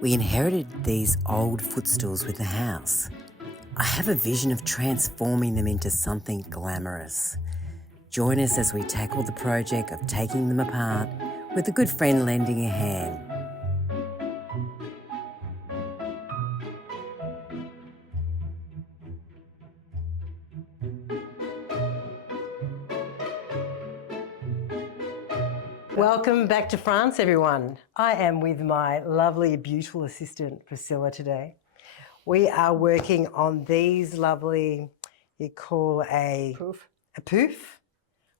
We inherited these old footstools with the house. I have a vision of transforming them into something glamorous. Join us as we tackle the project of taking them apart with a good friend lending a hand. Welcome back to France, everyone. I am with my lovely, beautiful assistant, Priscilla, today. We are working on these lovely, you call a pouf,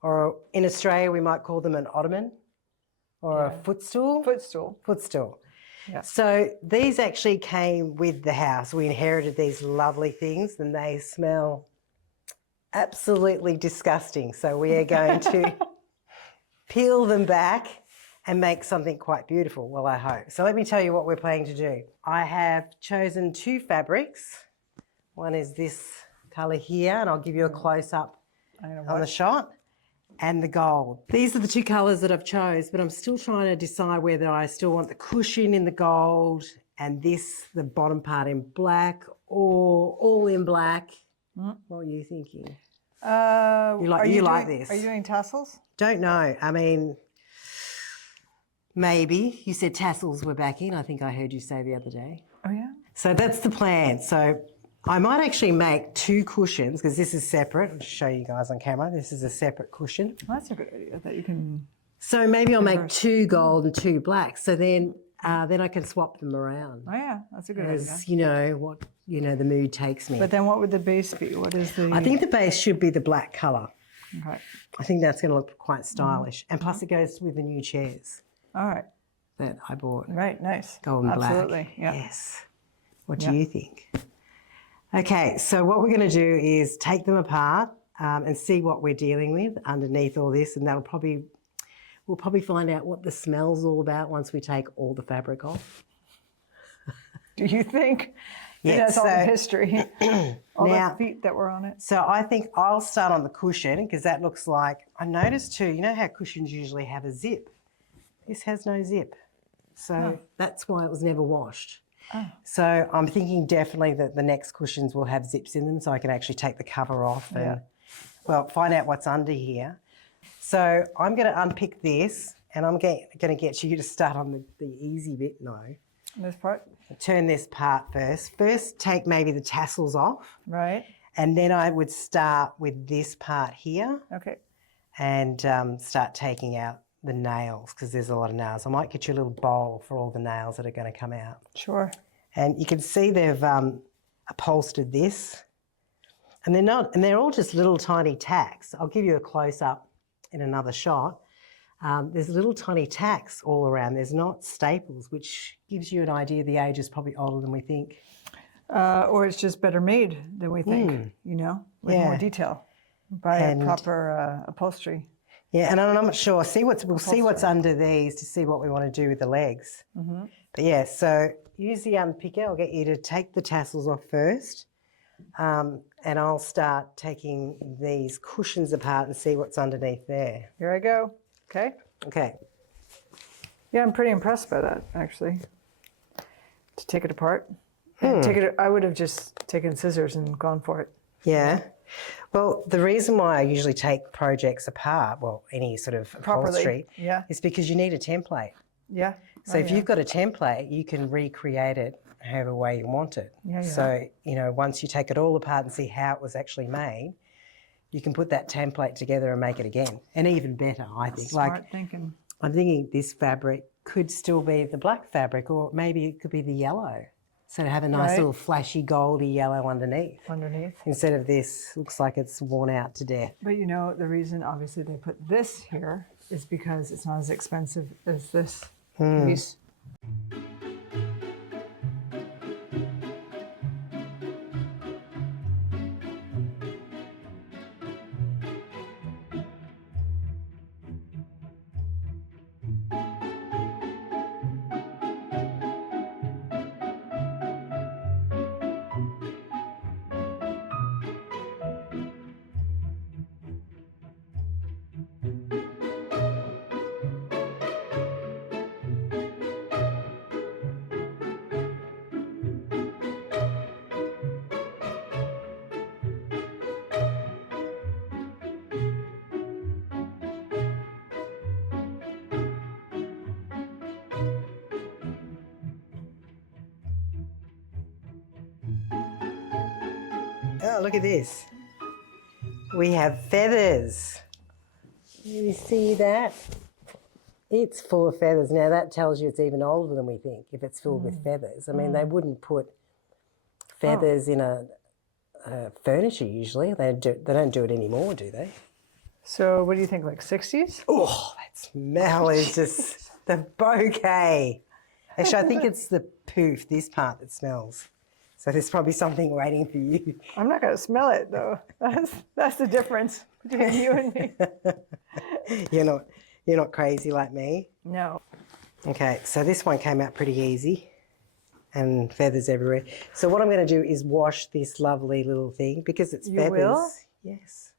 or in Australia we might call them an ottoman or a footstool. Footstool. Yeah. So these actually came with the house. We inherited these lovely things and they smell absolutely disgusting. So we are going to peel them back and make something quite beautiful, well, I hope. So let me tell you what we're planning to do. I have chosen two fabrics. One is this colour here, and I'll give you a close-up on the shot, and the gold. These are the two colours that I've chose, but I'm still trying to decide whether I still want the cushion in the gold and this, the bottom part, in black, or all in black. What are you thinking? You like this? Are you doing tassels? Don't know. I mean, maybe. You said tassels were back in, I think I heard you say the other day. Oh, yeah? So that's the plan. So I might actually make two cushions because this is separate. I'll just show you guys on camera. This is a separate cushion. Well, that's a good idea that you can... So maybe I'll make two gold and two black. So then I can swap them around. Oh, yeah, that's a good idea. As, you know, the mood takes me. But then what would the base be? What is the... I think the base should be the black colour. Okay. I think that's going to look quite stylish. And plus it goes with the new chairs. All right. That I bought. Right, nice. Gold and black. Absolutely, yeah. Yes. What do you think? Okay, so what we're going to do is take them apart and see what we're dealing with underneath all this, and we'll probably find out what the smell's all about once we take all the fabric off. Do you think? Yeah, that's all the history. All now, the feet that were on it. So I think I'll start on the cushion because that looks like, I noticed too, you know how cushions usually have a zip? This has no zip. So that's why it was never washed. Oh. So I'm thinking definitely that the next cushions will have zips in them so I can actually take the cover off and, well, find out what's under here. So I'm going to unpick this and I'm going to get you to start on the easy bit. No. This part? Turn this part first. First, take maybe the tassels off. Right. And then I would start with this part here. Okay. And start taking out the nails because there's a lot of nails. I might get you a little bowl for all the nails that are going to come out. Sure. And you can see they've upholstered this. And they're all just little tiny tacks. I'll give you a close-up in another shot. There's little tiny tacks all around. There's not staples, which gives you an idea the age is probably older than we think. Or it's just better made than we think, you know, with more detail by a proper upholstery. Yeah, and I'm not sure. We'll see what's under these to see what we want to do with the legs. Mm-hmm. But yeah, so use the unpicker. I'll get you to take the tassels off first. And I'll start taking these cushions apart and see what's underneath there. Here I go. Okay. Okay. Yeah, I'm pretty impressed by that, actually. To take it apart. I would have just taken scissors and gone for it. Yeah. Well, the reason why I usually take projects apart, well, any sort of upholstery, is because you need a template. Yeah. So if you've got a template, you can recreate it however way you want it. Yeah, yeah. So, you know, once you take it all apart and see how it was actually made, you can put that template together and make it again. And even better, I think. Smart thinking. I'm thinking this fabric could still be the black fabric, or maybe it could be the yellow. So to have a nice little flashy goldy yellow underneath. Instead of this, looks like it's worn out to death. But you know, the reason obviously they put this here is because it's not as expensive as this piece. Oh, look at this. We have feathers. You see that? It's full of feathers. Now that tells you it's even older than we think if it's filled with feathers. I mean, they wouldn't put feathers in a furniture usually. They don't do it anymore, do they? So what do you think, like 60s? Oh, that smell is just the bouquet. Actually, I think it's the poof, this part that smells. So there's probably something waiting for you. I'm not going to smell it, though. That's the difference between you and me. You're not crazy like me. No. Okay, so this one came out pretty easy and feathers everywhere. So what I'm going to do is wash this lovely little thing because it's feathers. You will? Yes.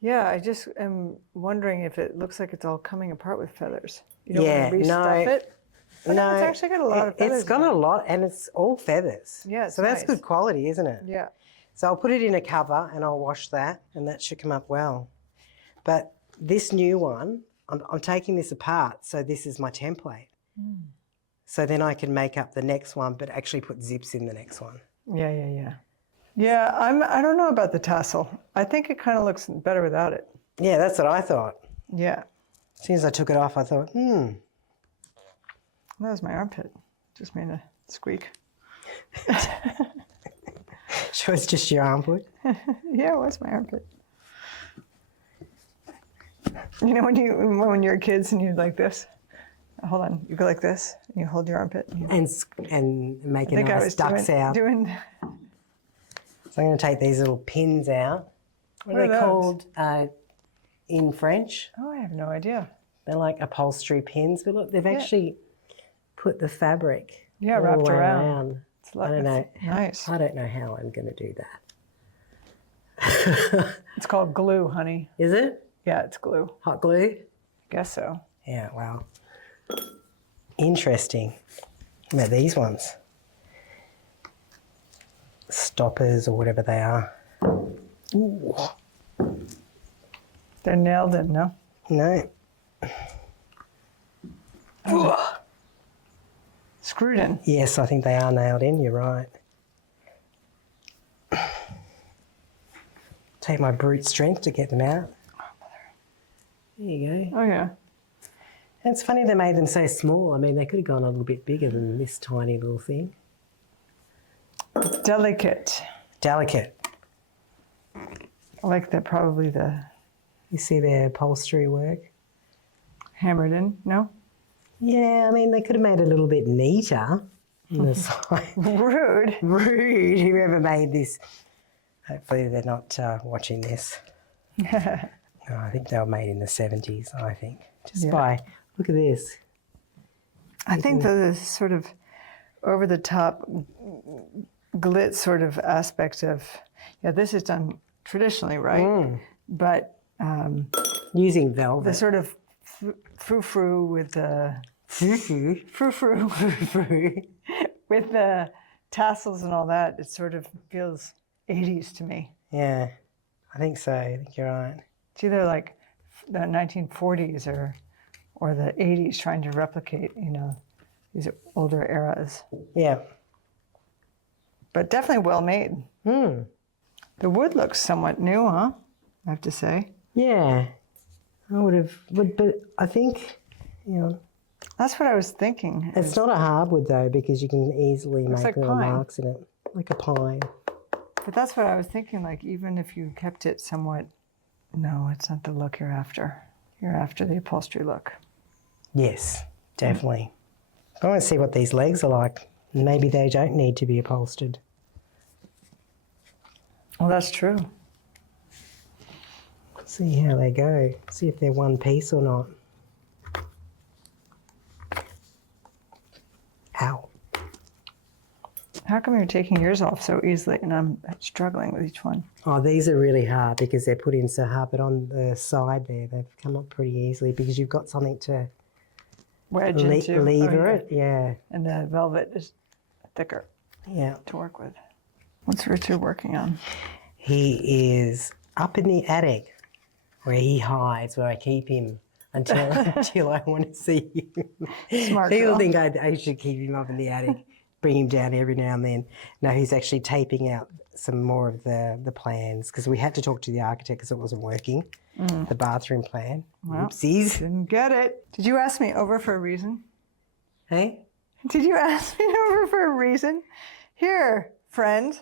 Yeah, I just am wondering if it looks like it's all coming apart with feathers. You don't Yeah, want to restuff it? But no, it's actually got a lot of feathers. It's got a lot and it's all feathers. Yeah, it's so that's nice. good quality, isn't it? Yeah. So I'll put it in a cover and I'll wash that and that should come up well. But this new one, I'm taking this apart, so this is my template. So then I can make up the next one, but actually put zips in the next one. Yeah. Yeah, I don't know about the tassel. I think it kind of looks better without it. Yeah, that's what I thought. Yeah. As soon as I took it off, I thought, That was my armpit. Just made a squeak. Sure, it's just your armpit. Yeah, it was my armpit. You know when you're kids and you're like this? Hold on, you go like this, and you hold your armpit. And make a I nice was duck sound. doing So I'm going to take these little pins out. What are they called in French? Oh, I have no idea. They're like upholstery pins, but look, they've actually put the fabric all wrapped the way around. I don't know. Nice. I don't know how I'm going to do that. It's called glue, honey. Is it? Yeah, it's glue. Hot glue? Guess so. Yeah, wow. Interesting. What about these ones? Stoppers or whatever they are. Ooh. They're nailed in, no? No. Screwed in. Yes, I think they are nailed in. You're right. Take my brute strength to get them out. There you go. Oh, yeah. And it's funny they made them so small. I mean, they could have gone a little bit bigger than this tiny little thing. Delicate. Delicate. I like that probably the You see their upholstery work? hammered in, no? Yeah, I mean, they could have made it a little bit neater on the side. Rude. Rude, whoever made this. Hopefully they're not watching this. No, I think they were made in the 70s, I think. Just by, look at this. I think the sort of over-the-top glitz sort of aspect of, this is done traditionally, right? But using velvet. the sort of frou-frou with the frou-frou with the tassels and all that, it sort of feels 80s to me. Yeah, I think so. I think you're right. It's either like the 1940s or the 80s trying to replicate, these older eras. Yeah. But definitely well made. The wood looks somewhat new, huh? I have to say. Yeah. I would have, but I think, That's what I was thinking. it's not a hardwood though, because you can easily make like little pine. marks in it, like a pine. But that's what I was thinking, like even if you kept it somewhat, no, it's not the look you're after. You're after the upholstery look. Yes, definitely. I want to see what these legs are like. Maybe they don't need to be upholstered. Well, that's true. See how they go. See if they're one piece or not. Ow. How come you're taking yours off so easily and I'm struggling with each one? Oh, these are really hard because they're put in so hard, but on the side there, they've come up pretty easily because you've got something to Wedge into. lever Oh, it. Yeah. And the velvet is thicker Yeah. to work with. What's Richard working on? He is up in the attic where he hides, where I keep him until I want to see him. Smart People girl. think I should keep him up in the attic. bring him down every now and then. No, he's actually taping out some more of the plans because we had to talk to the architect because it wasn't working, the bathroom plan. Well, Oopsies. didn't get it. Did you ask me over for a reason? Hey? Did you ask me over for a reason? Here, friend,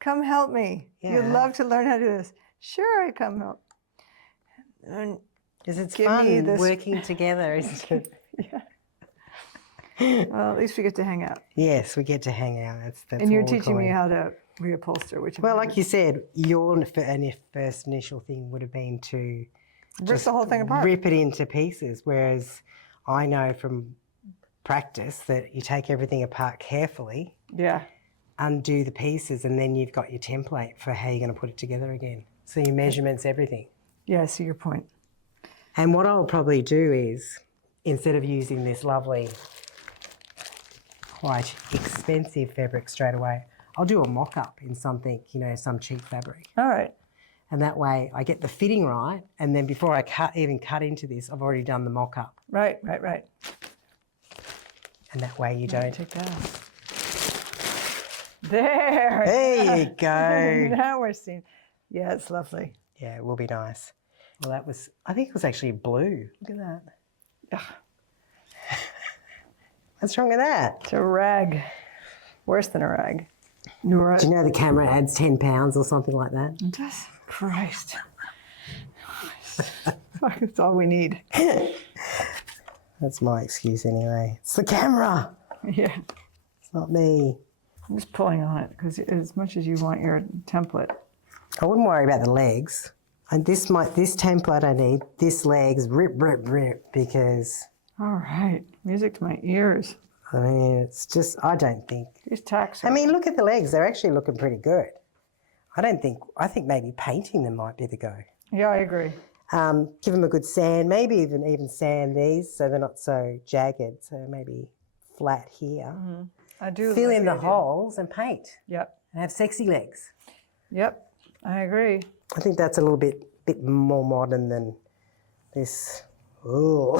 come help me. Yeah. You'd love to learn how to do this. Sure, I come help. And Because it's give me fun this- working together, isn't it? well, at least we get to hang out. Yes, we get to hang out. That's And you're what we're teaching me calling. how to reupholster, which Well, like you said, your first initial thing would have been to rip the whole thing apart. rip it into pieces, whereas I know from practice that you take everything apart carefully, Yeah. undo the pieces, and then you've got your template for how you're going to put it together again. So your measurements, everything. Yeah, I see your point. And what I'll probably do is, instead of using this lovely, quite expensive fabric straight away, I'll do a mock-up in something, some cheap fabric. All right. And that way I get the fitting right, and then before I even cut into this, I've already done the mock-up. Right. And that way you don't... Take that out. There. There you go. Now we're seeing. Yeah, it's lovely. Yeah, it will be nice. Well, I think it was actually blue. Look at that. Ugh, What's wrong with that? it's a rag. Worse than a rag. Nora. Do you know the camera adds 10 pounds or something like that? Just Christ. That's all we need. That's my excuse anyway. It's the camera. Yeah. It's not me. I'm just pulling on it because as much as you want your template. I wouldn't worry about the legs. And this template I need, this legs, rip, because, All right. Music to my ears. I mean, it's just, I don't think. These tacks I are. mean, look at the legs. They're actually looking pretty good. I think maybe painting them might be the go. Yeah, I agree. Give them a good sand, maybe even sand these so they're not so jagged, so maybe flat here. I do. Fill like in the idea. holes and paint Yep. and have sexy legs. Yep. I agree. I think that's a little bit more modern than this. Ooh.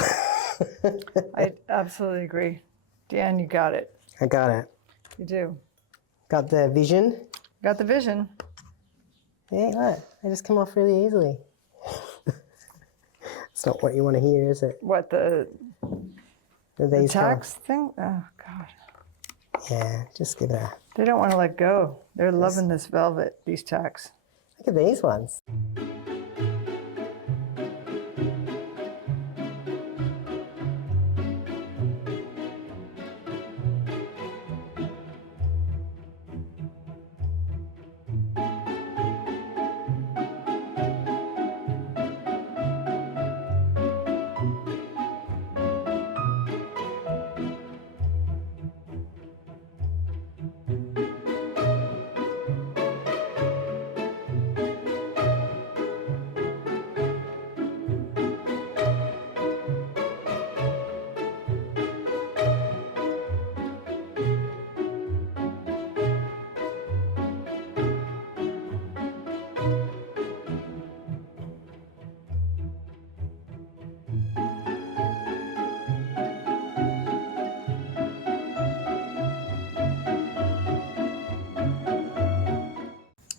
I absolutely agree. Dan, you got it. I got it. You do. Got the vision. Got the vision. Yeah, look, they just come off really easily. It's not what you want to hear, is it? What, the These tax thing? Oh, God. Yeah, just give it a... They don't want to let go. They're loving this velvet, these tacks. Look at these ones.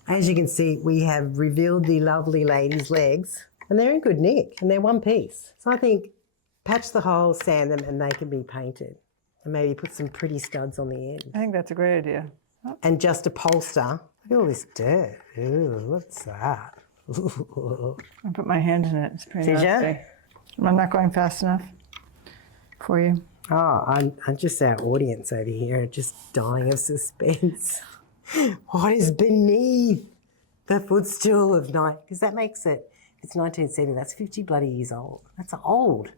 As you can see, we have revealed the lovely lady's legs, and they're in good nick, and they're one piece. So I think patch the holes, sand them, and they can be painted. And maybe put some pretty studs on the end. I think that's a great idea. And just upholster. Look at all this dirt. Ooh, what's that? Ooh. I put my hand in it. It's pretty Did ya? nasty. Am I not going fast enough for you? Oh, I'm just our audience over here, just dying of suspense. What is beneath the footstool of night? Because that makes it, it's 1970, that's 50 bloody years old. That's old.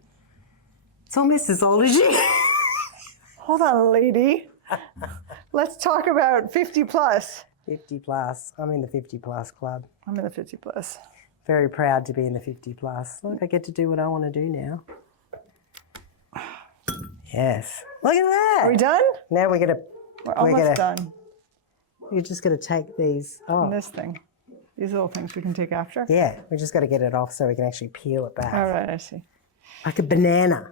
It's almost as old as you. Hold on, lady. Let's talk about 50 plus. 50 plus. I'm in the 50 plus club. I'm in the 50 plus. Very proud to be in the 50 plus. Look, I get to do what I want to do now. Yes. Look at that. Are we done? Now we're going to... We're almost done. You're just going to take these... Oh, And this thing. These little things we can take after. yeah. We just got to get it off so we can actually peel it back. All right, I see. Like a banana.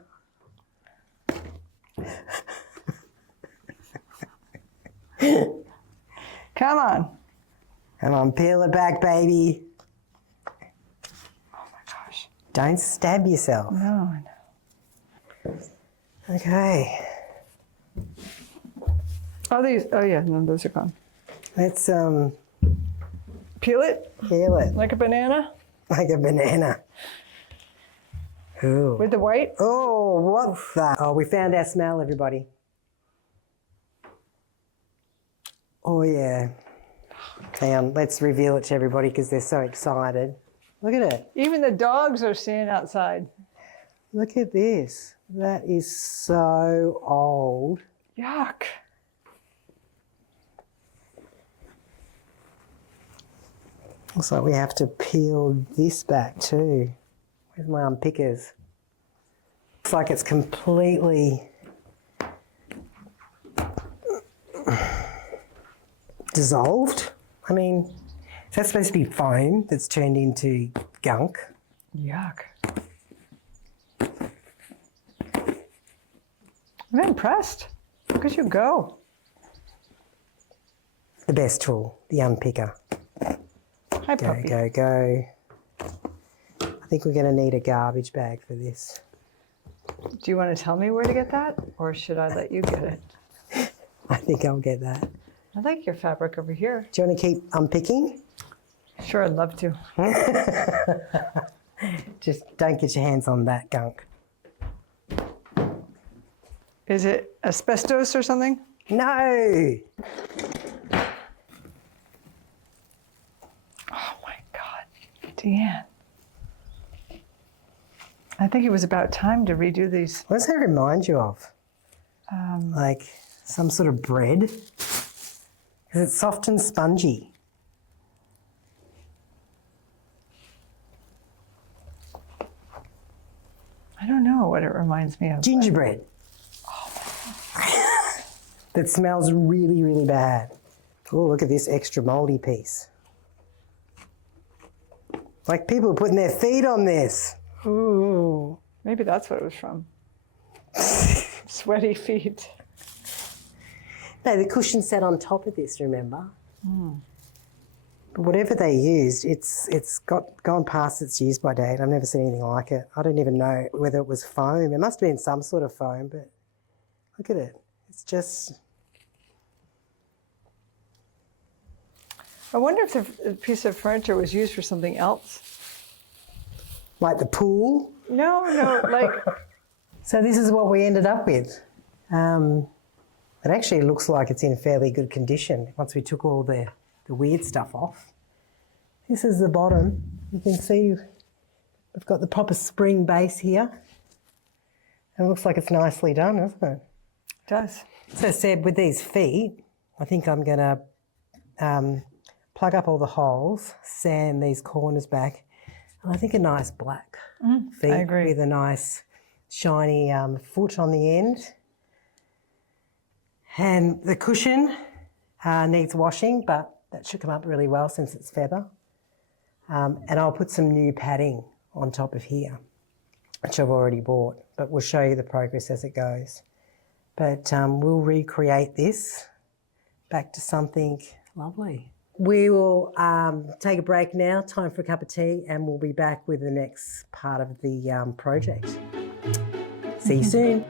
Come on. Come on, peel it back, baby. Oh my gosh. Don't stab yourself. No. Okay. Oh, yeah, no, those are gone. Let's Peel it peel it like a banana like a banana. Ooh. with the white. Oh, what the? Oh, we found our smell, everybody. Oh, yeah. Hang on, let's reveal it to everybody because they're so excited. Look at it. Even the dogs are staying outside. Look at this. That is so old. Yuck. Looks like we have to peel this back too. Where's my unpickers? Looks like it's completely dissolved. I mean, is that supposed to be foam that's turned into gunk? Yuck. I'm impressed. Look at you go. The best tool, the unpicker. Hi, Go, puppy. go, go. I think we're going to need a garbage bag for this. Do you want to tell me where to get that, or should I let you get it? I think I'll get that. I like your fabric over here. Do you want to keep unpicking? Sure, I'd love to. Just don't get your hands on that gunk. Is it asbestos or something? No! Oh my God, Deanne. I think it was about time to redo these. What does that remind you of? Like some sort of bread? Because it's soft and spongy. I don't know what it reminds me of. Gingerbread. That smells really, really bad. Oh, look at this extra mouldy piece. Like people are putting their feet on this. Ooh, maybe that's what it was from. Sweaty feet. No, the cushion sat on top of this, remember? But whatever they used, it's gone past its use by date. I've never seen anything like it. I don't even know whether it was foam. It must have been some sort of foam, but look at it. It's just... I wonder if the piece of furniture was used for something else. like the pool. No, like... So this is what we ended up with. It actually looks like it's in fairly good condition once we took all the weird stuff off. This is the bottom. You can see we've got the proper spring base here. And it looks like it's nicely done, isn't it? It does. So Seb, with these feet, I think I'm going to plug up all the holes, sand these corners back, and I think a nice black feet I agree. with a nice shiny foot on the end. And the cushion needs washing, but that should come up really well since it's feather. And I'll put some new padding on top of here, which I've already bought, but we'll show you the progress as it goes. But we'll recreate this back to something lovely. We will take a break now, time for a cup of tea, and we'll be back with the next part of the project. See you soon.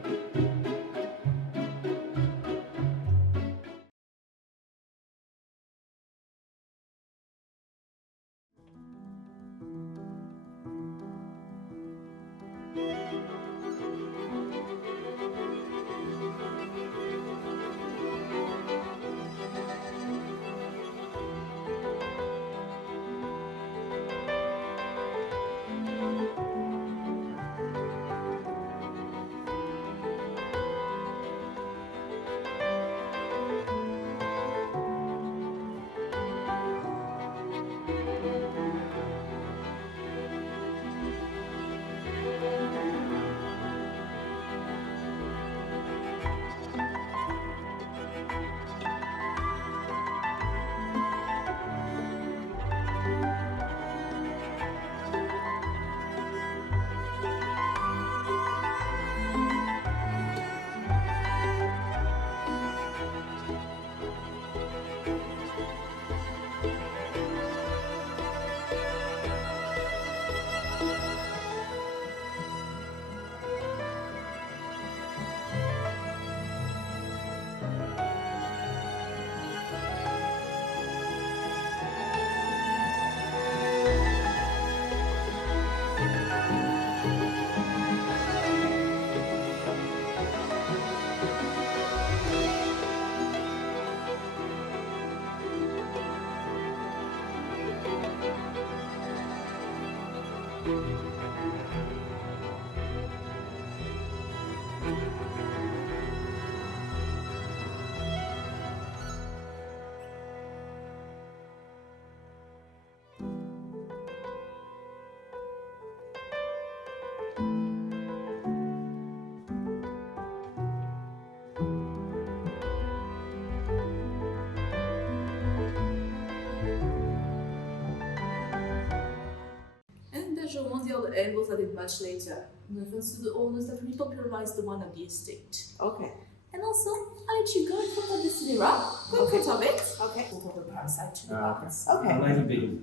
and was added much later. In reference to the owners that repopularized the wine of the estate. Okay. And also, I'll let you go in front of the Cinera, go in front of it. Okay. We'll talk about side to the balance. Okay. A lady beetle.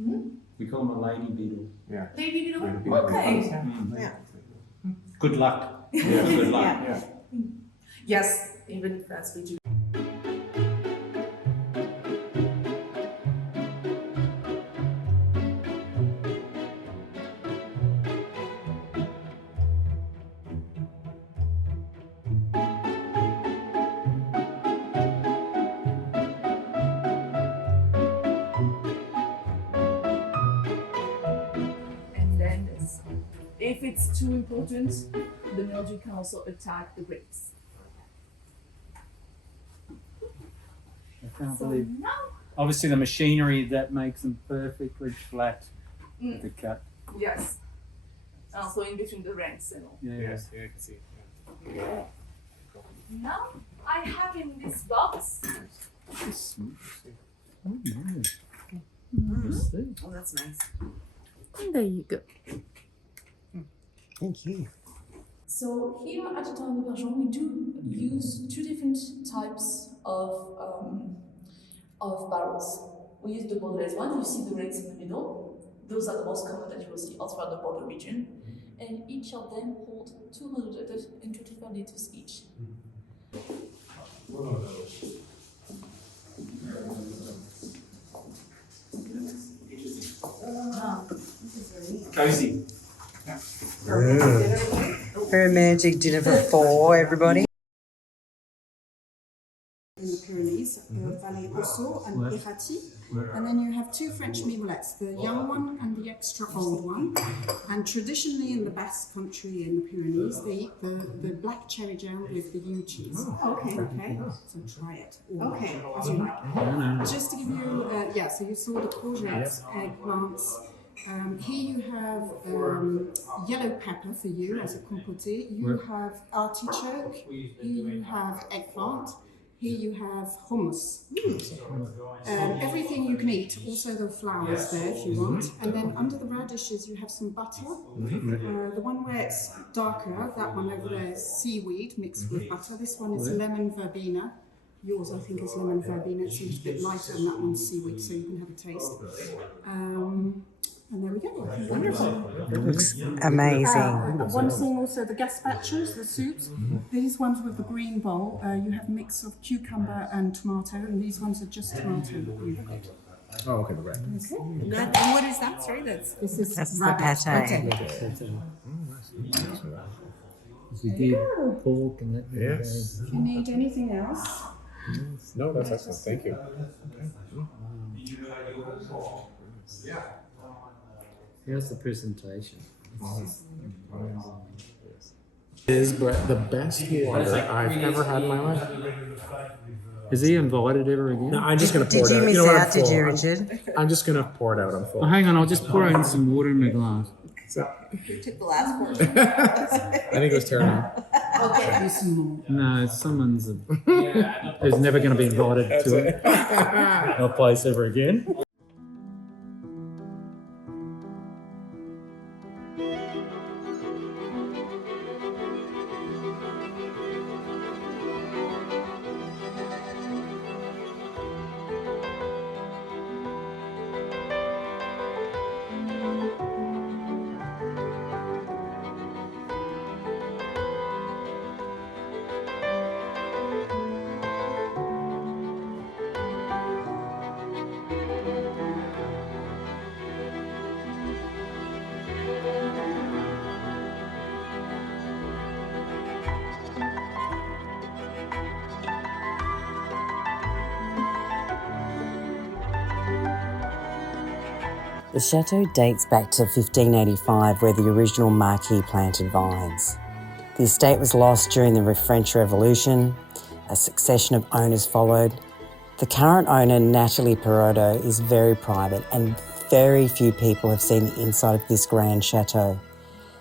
Hmm? We call them a lady beetle. Yeah. Lady Beetle? Lady Beetle. Okay. Yeah. Good luck. Yeah. Good luck. Yeah. Yes, even in France we do. And then this. If it's too important, the mildew can also attack the grapes. I can't So believe. now, Obviously, the machinery that makes them perfectly flat to cut. yes. Also in between the ranks and all. Yeah. Yes, yeah, I can see. Yeah. Now I have in this box. Oh, nice. Oh, that's nice. And there you go. Thank you. So here at Chateau Majorelle, we do use two different types of barrels. We use the borderless one. You see the rings in the middle. Those are the most common that you will see all throughout the border region. And each of them hold 225 liters each. Cozy. Romantic dinner for four, everybody. In the Pyrenees, Valley Osso and Ouais. Irati. And then you have two French mimolets, the young one and the extra old one. And traditionally in the Basque country in the Pyrenees, they eat the black cherry jam with the ewe cheese. Okay. Okay, so try it. Or Okay. as you like. Just to give you, so you saw the courgettes, eggplants. Here you have yellow pepper for you as a compote. You have artichoke. Here you have eggplant. Here you have hummus. Everything you can eat, also the flowers there if you want. And then under the radishes you have some butter. The one where it's darker, that one over there is seaweed mixed with butter. This one is lemon verbena. Yours I think is lemon verbena. It's a little bit lighter and that one's seaweed, so you can have a taste. And there we go. Wonderful. Looks amazing. One thing also, the gazpachos, the soups. These ones with the green bowl, you have mix of cucumber and tomato, and these ones are just tomato that you've got. Oh, okay, the red. And what is that? Sorry, that's. This is That's the rabbit. pate. We did pork and that. Yes. If you need anything else, No, that's excellent. Thank you. Here's the presentation. Is the best water I've ever had in my life. Is he invited ever again? No, I'm just gonna pour Did it you out. miss know what? I'm out, did full. you, Richard? I'm just gonna pour it out. I'm full. Oh, hang on, I'll just pour in some water in my glass. So, You took the last portion. I think it was terrible. Okay. do some more. No, someone's who's never going to be invited to our place ever again. The chateau dates back to 1585, where the original marquis planted vines. The estate was lost during the French Revolution. A succession of owners followed. The current owner, Nathalie Perotto, is very private and very few people have seen the inside of this grand chateau.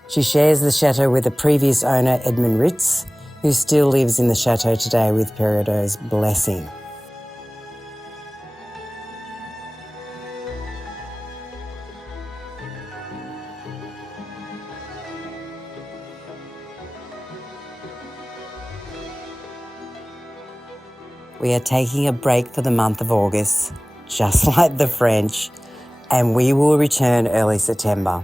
She shares the chateau with the previous owner, Edmund Ritz, who still lives in the chateau today with Perotto's blessing. We are taking a break for the month of August, just like the French, and we will return early September.